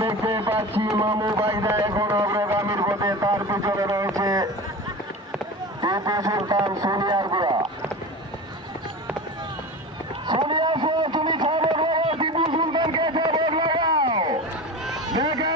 দেখতে পাচ্ছি মামু বাইদা এখন অগ্রগামীর পথে, তার পিছনে রয়েছে টিপু সুলতান সোনিয়ারগুড়া। সোনিয়া তুমি খবর লাগাও, টিপু সুলতানকে খবর লাগাও। দেখা